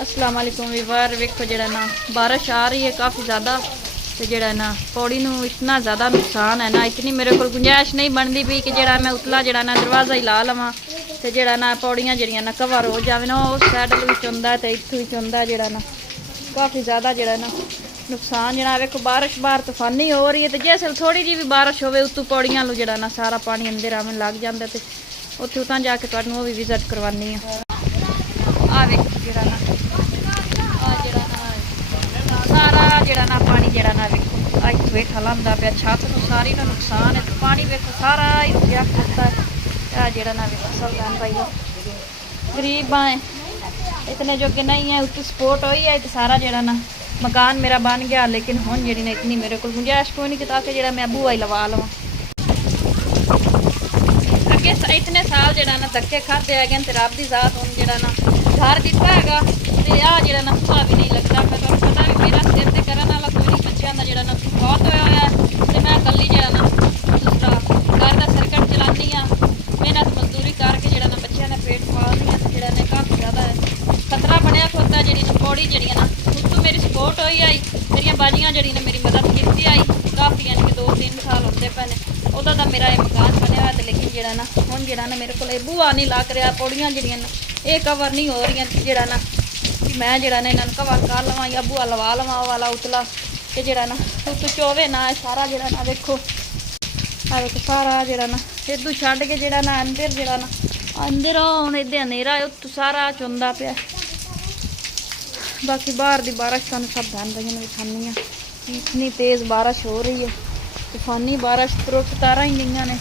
अस्सलाम वालेकुम वीवर। वेखो जड़ा ना बारिश आ रही है काफ़ी ज़्यादा, तो जड़ा ना पौड़ी नू इतना ज़्यादा नुकसान है ना, इतनी मेरे को गुंजाइश नहीं बनती पी कि जड़ा मैं उतला जड़ा ना दरवाज़ा ही ला लवां ते जड़ा ना पौड़ियाँ जड़ियां ना कवर हो जावे ना। उस साइड भी चुंदा ते इत्थों ही चुंदा जड़ा ना काफ़ी ज़्यादा जड़ा ना नुकसान जड़ा। वेखो बारिश बाहर तूफानी हो रही है, तो जैसे थोड़ी जी भी बारिश होवे उतों पौड़ियां लू जड़ा ना सारा पानी अंदर आवन लग जाता, तो उत्थे उतां जाके तुहानू वो भी विजिट करवानी है। आ वेखो जड़ा ना सारा जड़ा ना पानी जड़ा ना वेखो इत्थों हेठा लांदा पिया छत नूं सारी नूं नुकसान है। तो पानी वेखो सारा इत्थे आ खड़ोता है। आ जड़ा ना वेखो सावधान भाई गरीब आए इतने जोगे नहीं है, उत्ते सपोर्ट हुई है तो सारा जड़ा ना मकान मेरा बन गया। लेकिन हुण जेड़ी ने इतनी मेरे को गुंजाइश कोई नहीं कि ताकि जड़ा मैं बूआ ही लवा लवां। अगे इतने साल जड़ा ना धक्के खाते है गए, रब की जात हुण जड़ा ना घर दिता हैगा ते आ जड़ा ना भूआ भी नहीं लगता। मैं तुहानू पता भी मेरा सिर ते करन वाला कोई नहीं, बच्चों का जड़ा ना बहुत होया है ते मैं कल्ली जड़ा ना दूसरा घर का सर्कट चलानी आ, मेहनत मजदूरी करके जड़ा ना बच्चों ने पेट पालनी है। तो जड़ा ने काफ़ी ज़्यादा खतरा बनया खोता जी पौड़ी जड़ी ना उत्तों मेरी सपोर्ट हुई आई, मेरिया बाजियां जड़ी ने मेरी मदद की आई काफ़ी, यानी कि 2-3 साल होते पे ने उदा दा मेरा ये मकान बनया है। लेकिन जड़ा ना हुण जड़ा ना मेरे को बूआ नहीं लग रहा, पौड़ियां जड़ियां ना ये कवर नहीं हो रही जड़ा ना कि मैं जड़ा ना इन्होंने कवर कर लवां या बूआ लवा लवां वाला उतला कि जड़ा ना उत्तों चोवे ना सारा जड़ा ना देखो आ देखो सारा जड़ा ना इदू छड्ड के जड़ा ना अंदर जड़ा ना अंदर हुण इधर अनेरा है उत्तों सारा चुंदा पिया। बाकी बाहर की बारिश तुहानू सब ध्यान भजन दिखानी है, इतनी तेज़ बारिश हो रही है, तूफानी बारिश तुरंत तारा ही गई ने।